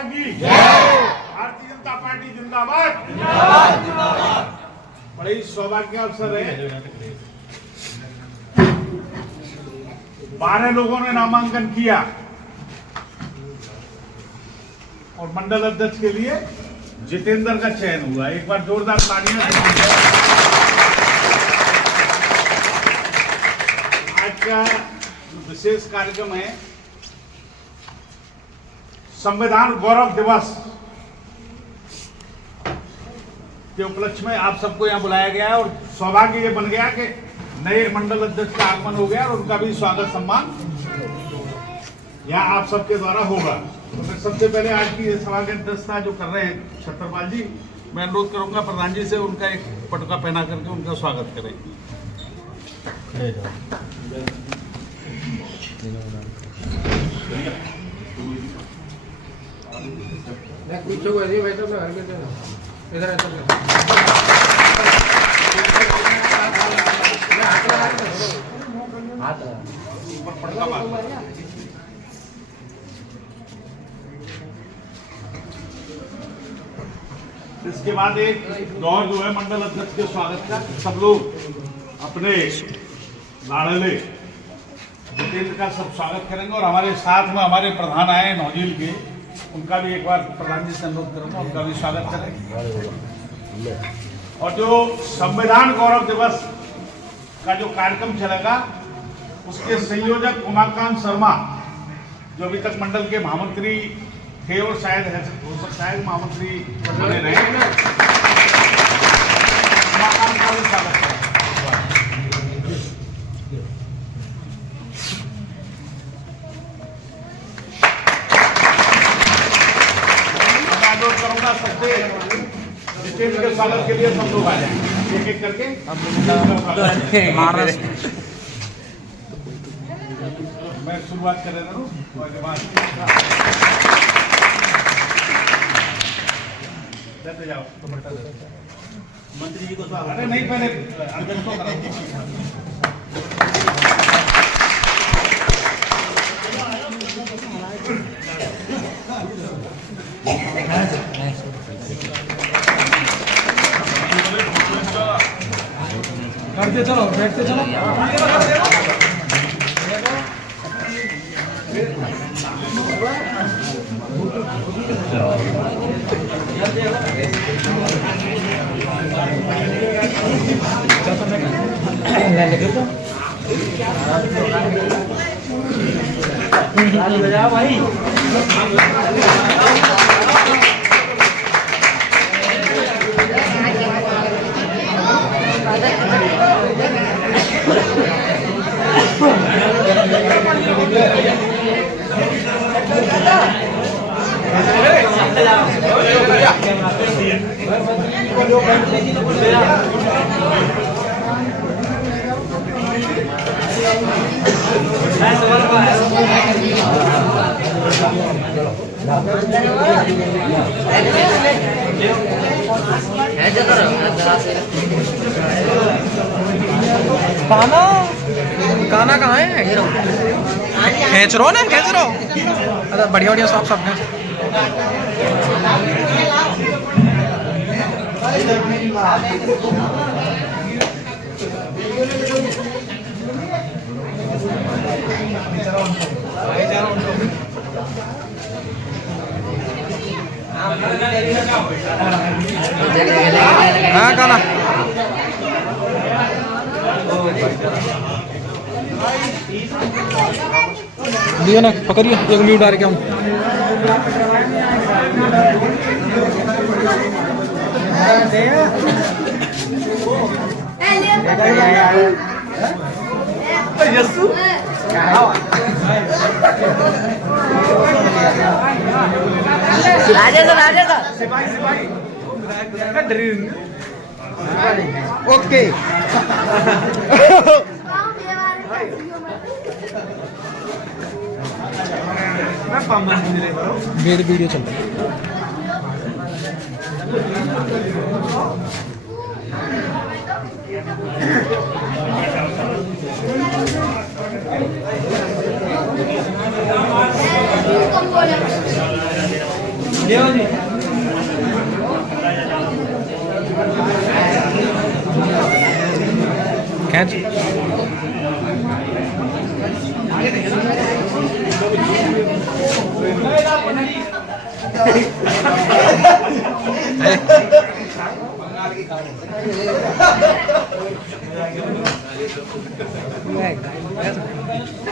माता की भारतीय जनता पार्टी जिंदाबाद जिंदाबाद। बड़े ही सौभाग्य अवसर है, 12 लोगों ने नामांकन किया और मंडल अध्यक्ष के लिए जितेंद्र का चयन हुआ। एक बार जोरदार तालियां। आज का विशेष कार्यक्रम है संविधान गौरव दिवस के उपलक्ष्य में आप सबको यहाँ बुलाया गया है और सौभाग्य ये बन गया कि नए मंडल अध्यक्ष का आगमन हो गया और उनका भी स्वागत सम्मान यहाँ आप सबके द्वारा होगा। तो मैं सबसे पहले आज की सभा की अध्यक्षता जो कर रहे हैं छत्रपाल जी, मैं अनुरोध करूंगा प्रधान जी से उनका एक पटका पहना करके उनका स्वागत करें। इसके बाद एक दौर जो है मंडल अध्यक्ष के स्वागत का, सब लोग अपने लाड़ले जितेंद्र का सब स्वागत करेंगे और हमारे साथ में हमारे प्रधान आए नौजील के, उनका भी एक बार प्रधान जी से अनुरोध करूंगा, उनका भी स्वागत करेंगे। और जो संविधान गौरव दिवस का जो कार्यक्रम चलेगा उसके संयोजक उमाकांत शर्मा जो अभी तक मंडल के महामंत्री थे और शायद हो सकता है महामंत्री बने रहे, उमाकांत का भी स्वागत करें। सबसे जितेंद्र के स्वागत के लिए सब लोग आ जाएंगे एक एक करके। मैं शुरुआत कर रहा हूँ जाओ मंत्री जी को स्वागत। अरे नहीं, पहले अध्यक्ष को करो। करते चलो, बैठते चलो। भाई काना कहाँ है? खींच रो ना, खींच रो। अरे बढ़िया बढ़िया सब हैं। हाँ काना दियो ना, पकड़िए एक म्यूट डाल के हम। राजेश सिपाही ओके। मेरे वीडियो चल रहा है। खींच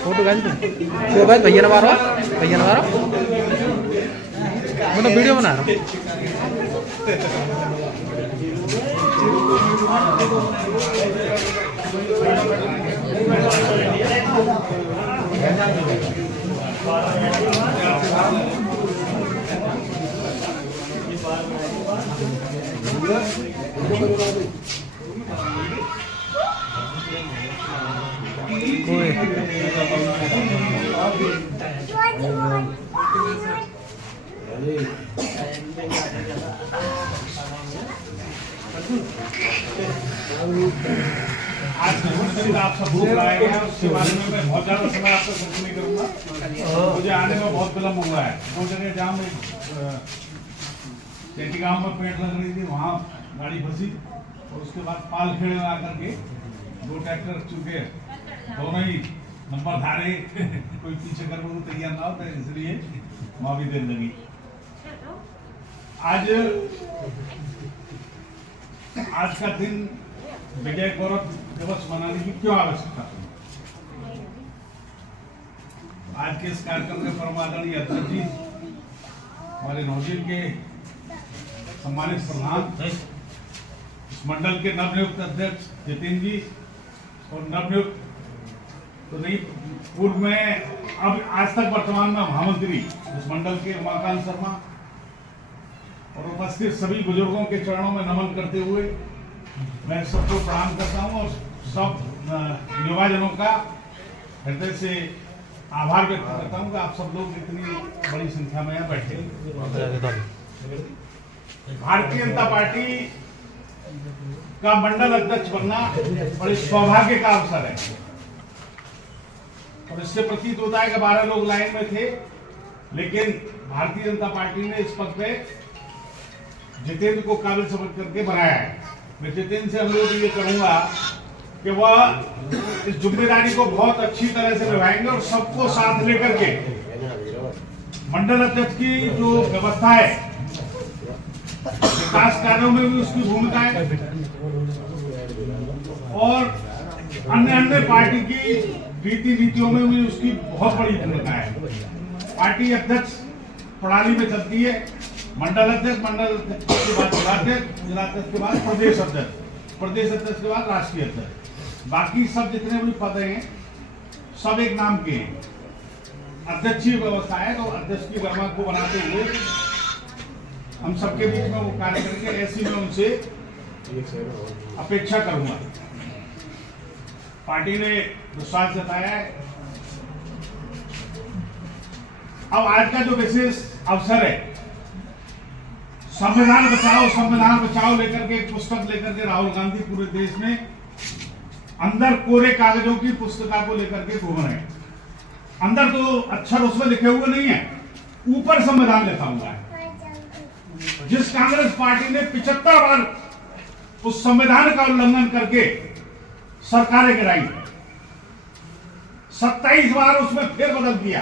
फोटो तो भाई भैया ने मारो मैं तो वीडियो बना रहा हूँ। आज आप सब बुक लाए गए उसके बारे में मैं बहुत ज्यादा समय आपको खर्च नहीं करूंगा। मुझे आने में बहुत विलम्ब हुआ है। दो जगह जहाँ में चेटी गांव में पेड़ लग रही थी वहाँ गाड़ी फंसी और उसके बाद पालखेड़े में आकर के 2 ट्रैक्टर चुके दोनों ही नंबर धारे कोई पीछे कर वो तैयार ना हो तो इसलिए वहाँ भी देर लगी। आज का दिन विजय गौरव दिवस मनाने की क्यों आवश्यकता थी? आज के इस कार्यक्रम के परम आदरणीय अध्यक्ष जी हमारे नौजीन के सम्मानित प्रधान, इस मंडल के नवनियुक्त अध्यक्ष जितेंद्र जी और नवनियुक्त तो नहीं पूर्व में अब आज तक वर्तमान में महामंत्री इस मंडल के उमाकांत शर्मा और उपस्थित सभी बुजुर्गों के चरणों में नमन करते हुए मैं सबको प्रणाम करता हूं और सब युवाजनों का हृदय से आभार व्यक्त करता हूं कि आप सब लोग इतनी बड़ी संख्या में यहाँ बैठे। भारतीय जनता पार्टी का मंडल अध्यक्ष बनना बड़े सौभाग्य का अवसर है और इससे प्रतीत होता है कि 12 लोग लाइन में थे, लेकिन भारतीय जनता पार्टी ने इस पद पे जितेंद्र को काबिल समझ करके बनाया है। मैं जितेंद्र से अनुरोध ये करूंगा कि वह इस जिम्मेदारी को बहुत अच्छी तरह से निभाएंगे और सबको साथ लेकर के मंडल अध्यक्ष की जो व्यवस्था है, विकास कार्यों में भी उसकी भूमिका है और अन्य पार्टी की रीति नीतियों में भी उसकी बहुत बड़ी भूमिका है। पार्टी अध्यक्ष प्रणाली में चलती है, मंडल अध्यक्ष के बाद जिलाध्यक्ष, जिलाध्यक्ष के बाद प्रदेश अध्यक्ष के बाद राष्ट्रीय अध्यक्ष, बाकी सब जितने भी पद हैं सब एक नाम के हैं। अध्यक्ष की व्यवस्था है तो अध्यक्ष की गरिमा को बनाते हुए हम सबके बीच में वो कार्य करेंगे, ऐसी मैं उनसे अपेक्षा करूंगा। पार्टी ने विश्वास जताया है। अब आज का जो विशेष अवसर है, संविधान बचाओ लेकर के एक पुस्तक लेकर के राहुल गांधी पूरे देश में अंदर कोरे कागजों की पुस्तिका को लेकर के घूम रहे हैं। अंदर तो अक्षर उसमें लिखे हुए नहीं है, ऊपर संविधान लिखा हुआ है। जिस कांग्रेस पार्टी ने 75 बार उस संविधान का उल्लंघन करके सरकारें गिराई, 27 बार उसमें फिर बदल दिया,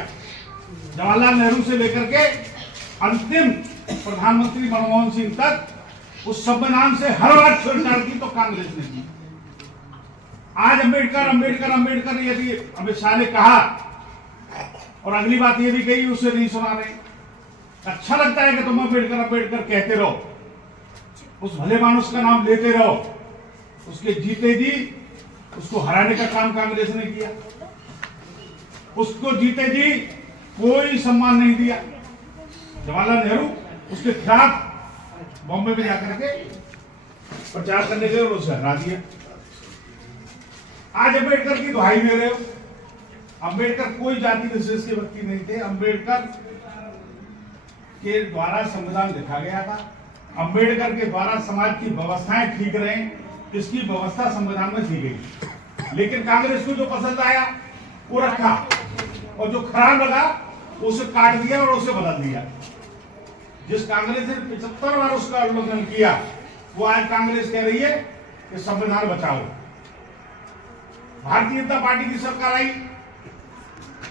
जवाहरलाल नेहरू से लेकर के अंतिम प्रधानमंत्री मनमोहन सिंह तक उस संविधान से हर बार छेड़छाड़ की तो कांग्रेस ने की। आज अंबेडकर यदि अमित शाह ने कहा और अगली बात ये भी कही उसे नहीं सुना रहे। अच्छा लगता है कि तुम अंबेडकर कहते रहो, उस भले मानुष का नाम लेते रहो, उसके जीते जी उसको हराने का काम कांग्रेस ने किया। उसको जीते जी कोई सम्मान नहीं दिया। जवाहरलाल नेहरू उसके खिलाफ बॉम्बे में जाकर के प्रचार करने गए और उसे हरा दिया। आज अंबेडकर की दुहाई दे रहे हो। अंबेडकर कोई जाति विशेष के व्यक्ति नहीं थे। अंबेडकर के द्वारा संविधान लिखा गया था। अंबेडकर के द्वारा समाज की व्यवस्थाएं ठीक रहे, इसकी व्यवस्था संविधान में दी गई। लेकिन कांग्रेस को जो पसंद आया वो रखा और जो खराब लगा उसे काट दिया और उसे बदल दिया। जिस कांग्रेस ने 75 बार उसका उल्लंघन किया, वो आज कांग्रेस कह रही है कि संविधान बचाओ। भारतीय जनता पार्टी की सरकार आई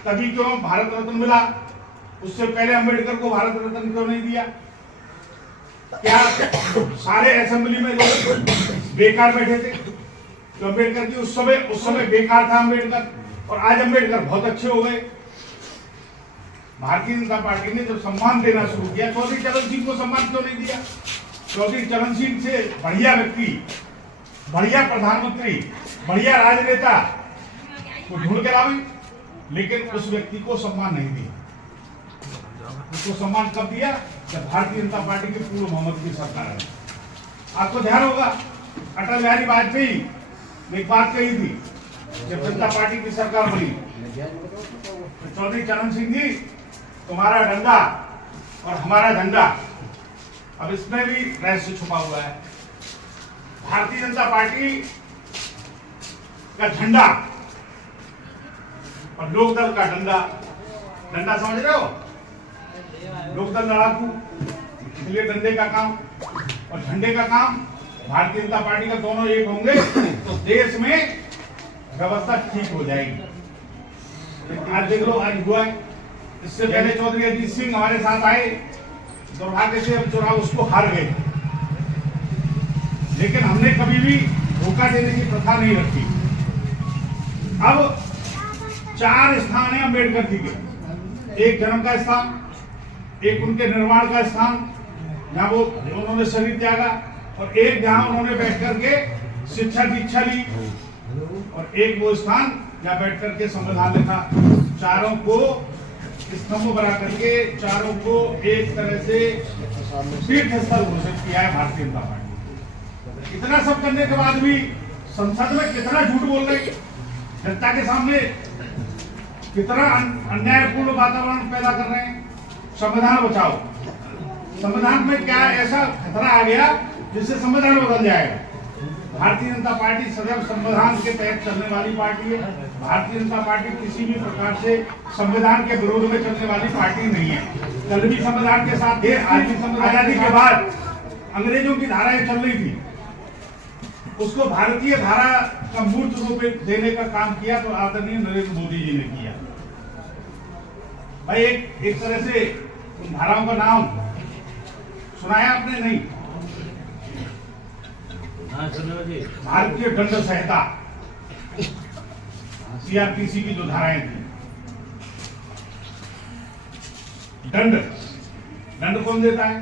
तभी क्यों भारत रत्न मिला, उससे पहले अम्बेडकर को भारत रत्न क्यों नहीं दिया? क्या सारे असेंबली में लोग बेकार बैठे थे? तो अम्बेडकर की उस समय बेकार था अम्बेडकर, और आज अम्बेडकर बहुत अच्छे हो गए। भारतीय जनता पार्टी ने जब सम्मान देना शुरू किया, चौधरी चरण सिंह को सम्मान क्यों नहीं दिया? चौधरी चरण सिंह से बढ़िया व्यक्ति, बढ़िया प्रधानमंत्री, बढ़िया राजनेता को ढूंढ के लावे, लेकिन उस व्यक्ति को सम्मान नहीं दिया। उसको सम्मान कब दिया? जब भारतीय जनता पार्टी के पूर्व मोहम्मद की सरकार है। आपको ध्यान होगा, अटल बिहारी वाजपेयी ने एक बात कही थी जब जनता पार्टी की सरकार बनी, तो चौधरी चरण सिंह जी, तुम्हारा डंडा और हमारा झंडा। अब इसमें भी रहस्य छुपा हुआ है। भारतीय जनता पार्टी का झंडा और लोकदल का डंडा, डंडा समझ रहे हो? लोकदल लड़ाकू, इसलिए डंडे का काम और झंडे का काम भारतीय जनता पार्टी का, दोनों एक होंगे तो देश में व्यवस्था ठीक हो जाएगी। आज देख लो, आज हुआ है। इससे पहले चौधरी अजीत सिंह हमारे साथ आए, दुर्भाग्य से हम चुनाव उसको हार गए, लेकिन हमने कभी भी धोखा देने की प्रथा नहीं रखी। अब 4 स्थान है अम्बेडकर जी के, एक जन्म का स्थान, एक उनके निर्माण का स्थान जहाँ वो उन्होंने शरीर त्यागा, और एक जहाँ उन्होंने बैठ करके शिक्षा दीक्षा ली, और एक वो स्थान जहाँ बैठ करके संविधान लिखा। चारों को स्तंभ बना करके, चारों को एक तरह से तीर्थ स्थल घोषित किया है भारतीय जनता पार्टी। इतना सब करने के बाद भी संसद में कितना झूठ बोल रहे, जनता के सामने कितना अन्यायपूर्ण वातावरण पैदा कर रहे हैं। संविधान बचाओ, संविधान में क्या ऐसा खतरा आ गया जिससे संविधान बदल जाएगा? भारतीय जनता पार्टी सदैव संविधान के तहत चलने वाली पार्टी है। भारतीय जनता पार्टी किसी भी प्रकार से संविधान के विरोध में चलने वाली पार्टी नहीं है। कल भी संविधान के साथ थे, आज भी संविधान। आजादी के बाद अंग्रेजों की धाराएं चल रही थी, उसको भारतीय धारा का मूर्त रूप देने का काम किया तो आदरणीय नरेंद्र मोदी जी ने किया। भाई एक तरह से उन धाराओं का नाम सुनाया आपने? नहीं। भारतीय दंड संहिता, सीआरपीसी की जो धाराएं थी, दंड कौन देता है?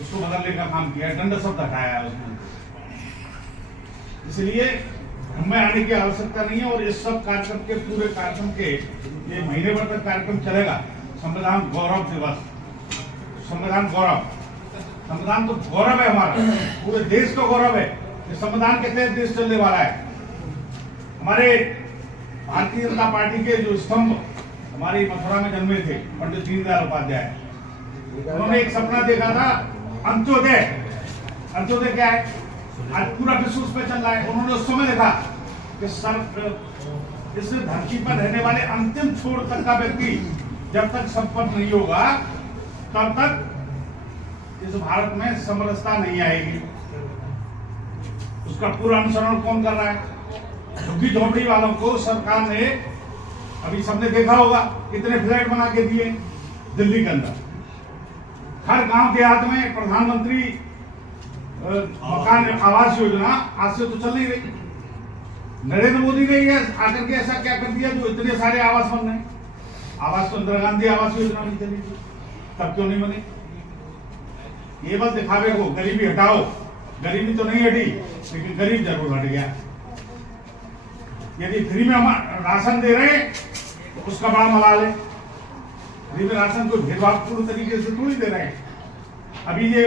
उसको बदलने का काम किया, दंड शब्द हटाया है उसने। इसलिए हमें आने की आवश्यकता नहीं है। और इस सब कार्यक्रम के, पूरे कार्यक्रम के, ये महीने भर तक कार्यक्रम चलेगा। संविधान गौरव दिवस, संविधान गौरव, संविधान तो गौरव है हमारा, पूरे देश का गौरव है। इस संविधान के तहत देश चलने वाला है। हमारे भारतीय जनता पार्टी के जो स्तंभ हमारी मथुरा में जन्मे थे, पंडित दीनदयाल उपाध्याय, उन्होंने एक सपना देखा था, अंत्योदय। अंत्योदय क्या है? आज पूरा विश्व उस पर चल रहा है। उन्होंने उस समय देखा कि इस धरती पर रहने वाले अंतिम छोर तक का व्यक्ति जब तक संपन्न नहीं होगा, तब तक इस भारत में समरसता नहीं आएगी। उसका पूरा अनुसरण कौन कर रहा है? झुग्गी झोपड़ी वालों को सरकार ने, अभी सबने देखा होगा, कितने फ्लैट बना के दिए दिल्ली के अंदर। हर गांव देहात में प्रधानमंत्री मकान आवास योजना आज से तो चल नहीं रही। नरेंद्र मोदी ने ये आकर के ऐसा क्या कर दिया जो इतने सारे आवास बन रहे? आवास तो इंदिरा गांधी आवास योजना नहीं चली थी, तब क्यों नहीं बने? ये बस दिखावे को, गरीबी हटाओ। गरीबी तो नहीं हटी, लेकिन गरीब जरूर हट गया। यदि फ्री में हम राशन दे रहे हैं तो उसका बड़ा मलाल है। फ्री में राशन को भेदभावपूर्ण तरीके से थोड़ी दे रहे हैं। अभी ये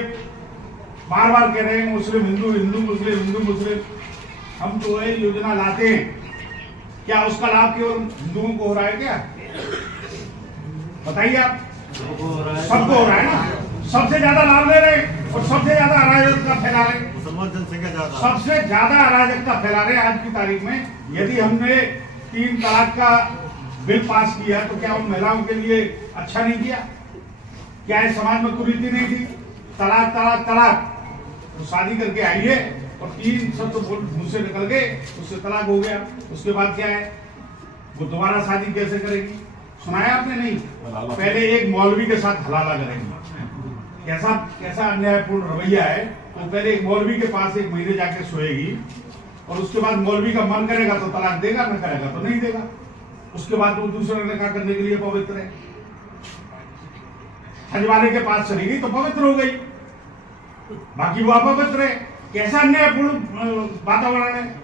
बार बार कह रहे हैं मुस्लिम हिंदू, हिंदू मुस्लिम, हिंदू मुस्लिम। हम तो ये योजना लाते हैं, क्या उसका लाभ केवल हिंदुओं को हो रहा है क्या? बताइए आप। सबको हो रहा है ना। सबसे ज्यादा लाभ ले रहे हैं और सबसे ज्यादा अराजकता फैला रहे हैं। सबसे ज्यादा अराजकता फैला रहे हैं आज की तारीख में। यदि हमने 3 तलाक का बिल पास किया तो क्या उन महिलाओं के लिए अच्छा नहीं किया? क्या इस समाज में कुरीति नहीं थी? तलाक तलाक तलाक, तो शादी करके आइए और 3 शब्द मुंह से निकल गए, उससे तलाक हो गया। उसके बाद क्या है, वो दोबारा शादी कैसे करेगी? सुनाया आपने? नहीं। पहले एक मौलवी के साथ हलाला करेंगी। कैसा अन्यायपूर्ण रवैया है। तो पहले एक मौलवी के पास 1 महीने जाके सोएगी और उसके बाद मौलवी का मन करेगा तो तलाक देगा, न करेगा तो नहीं देगा। उसके बाद वो दूसरे निकाह करने के लिए पवित्र है। हज वाले के पास चली गई तो पवित्र हो गई, बाकी वो अपवित्र है। कैसा अन्यायपूर्ण वातावरण है।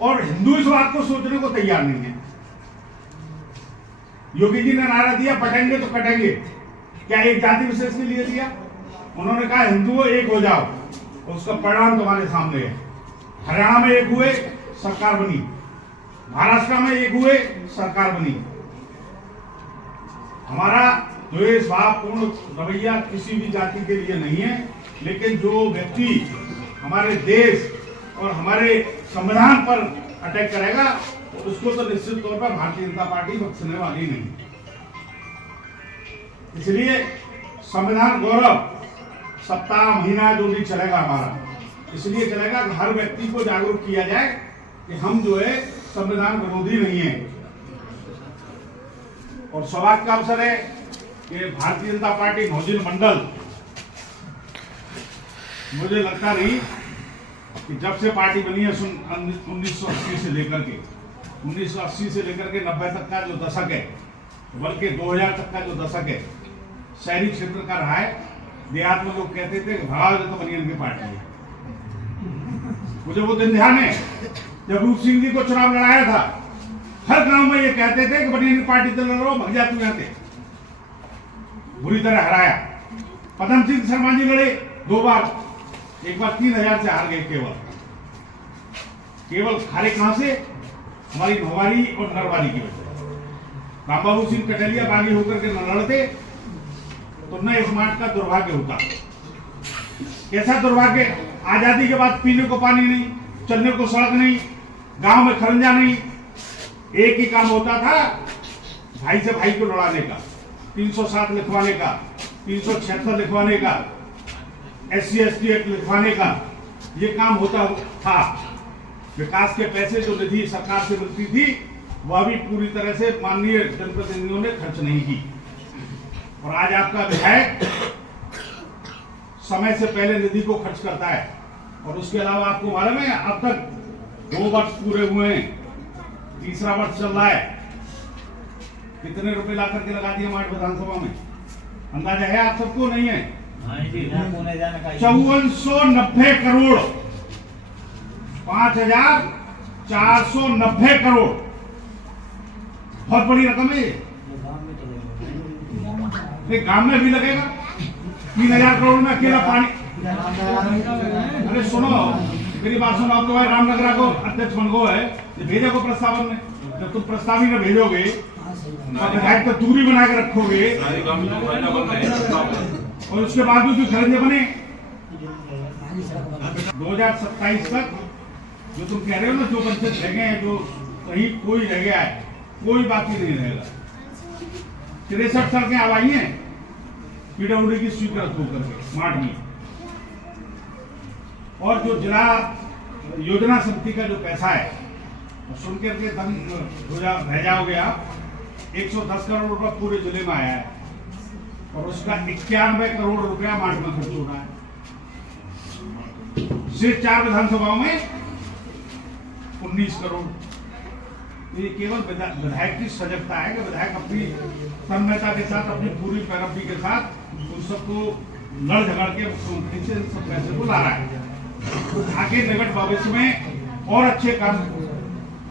और हिंदू इस बात को सोचने को तैयार नहीं है। योगी जी ने नारा दिया पटेंगे तो कटेंगे, क्या एक जाति विशेष के लिए दिया? उन्होंने कहा हिंदुओं एक हो जाओ, और उसका परिणाम तुम्हारे सामने है। हरियाणा में एक हुए, सरकार बनी। महाराष्ट्र में एक हुए, सरकार बनी। हमारा द्वेषभावपूर्ण रवैया किसी भी जाति के लिए नहीं है, लेकिन जो व्यक्ति हमारे देश और हमारे संविधान पर अटैक करेगा उसको तो निश्चित तौर पर भारतीय जनता पार्टी बख्शने वाली नहीं। इसलिए संविधान गौरव सप्ताह महीना जो भी चलेगा हमारा, इसलिए चलेगा कि हर व्यक्ति को जागरूक किया जाए कि हम जो है संविधान विरोधी नहीं है। और सौभाग्य का अवसर है कि भारतीय जनता पार्टी मौजिल मंडल, मुझे लगता नहीं कि जब से पार्टी बनी है 1980 से लेकर के 90 तक का जो दशक है, बल्कि 2000 तक का जो दशक है, शहरी क्षेत्र का रहा है। देहात में लोग कहते थे कि भगाओ तो बनियान की पार्टी है। मुझे वो दिन ध्यान है जब रूप सिंह जी को चुनाव लड़ाया था, हर गांव में ये कहते थे कि बनियान की पार्टी से लड़ो, भग जा तू यहाँ से। बुरी तरह हराया। पदम सिंह शर्मा जी लड़े 2 बार, एक बार 3000 से हार गए। केवल हारे कहां से? हमारी भवारी और नरवारी की वजह। रामबाबू सिंह कटलिया बागी होकर के न लड़ते तो न इस मार्ग का दुर्भाग्य होता। कैसा दुर्भाग्य? आजादी के बाद पीने को पानी नहीं, चलने को सड़क नहीं, गांव में खरंजा नहीं। एक ही काम होता था, भाई से भाई को लड़ाने का, 307 लिखवाने का, 376 लिखवाने का, SC ST एक्ट लिखवाने का, ये काम होता था। विकास के पैसे जो निधि सरकार से मिलती थी वह भी पूरी तरह से माननीय जनप्रतिनिधियों ने खर्च नहीं की। और आज आपका विधायक समय से पहले निधि को खर्च करता है। और उसके अलावा आपको मालूम है अब तक 2 वर्ष पूरे हुए हैं, 3रा वर्ष चल रहा है। कितने रुपए ला करके लगा दिए मार्ट विधानसभा में? अंदाजा है आप सबको? नहीं है? 5490 करोड़, 5490 करोड़, बहुत बड़ी रकम है। ये गांव में भी लगेगा। 3000 करोड़ में अकेला पानी। अरे सुनो मेरी बात सुनो, आप तो भाई रामनगरा को अध्यक्ष बन गो है, भेजा को प्रस्तावन में। जब तुम प्रस्ताव ही में भेजोगे विधायक तो दूरी बना के रखोगे और उसके बाद भी खरंजे बने। 2027 तक जो तुम कह रहे हो ना, जो पंचायत रह गए हैं, जो कहीं कोई रह गया है, कोई बाकी नहीं रहेगा। 63 सड़कें आवाई हैं PWD की स्वीकृत होकर के मार्ट में। और जो जिला योजना समिति का जो पैसा है सुन करके दम रह जाओगे आप। 110 करोड़ रुपया पूरे जिले में आया है और उसका 91 करोड़ रुपया मार्ट में खर्च हो रहा है। सिर्फ 4 विधानसभाओं में 19 करोड़। ये केवल विधायक की सजगता है कि विधायक अपनी तन्मयता के साथ, अपनी पूरी पैरवी के साथ उन सबको लड़ झगड़ के मुख्यमंत्री से सब पैसे को ला रहा है। आगे निकट भविष्य में और अच्छे काम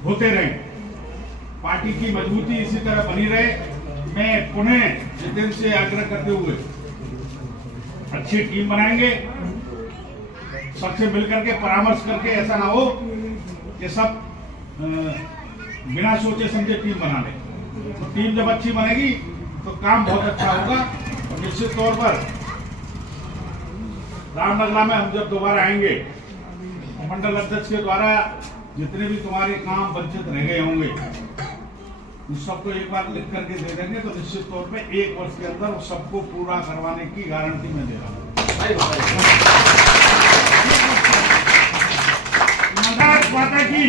होते रहे, पार्टी की मजबूती इसी तरह बनी रहे। मैं पुनः जितेंद्र से आग्रह करते हुए अच्छी टीम बनाएंगे, सबसे मिलकर के परामर्श करके, ऐसा ना हो कि सब बिना सोचे समझे टीम बना ले। तो टीम जब अच्छी बनेगी तो काम बहुत अच्छा होगा। और निश्चित तौर पर रामनगरा में हम जब दोबारा आएंगे, मंडल अध्यक्ष के द्वारा जितने भी तुम्हारे काम वंचित रह गए होंगे उन सबको एक बार लिख करके दे देंगे तो निश्चित तौर पे 1 वर्ष के अंदर सबको पूरा करवाने की गारंटी मैं दे रहा हूँ। माता की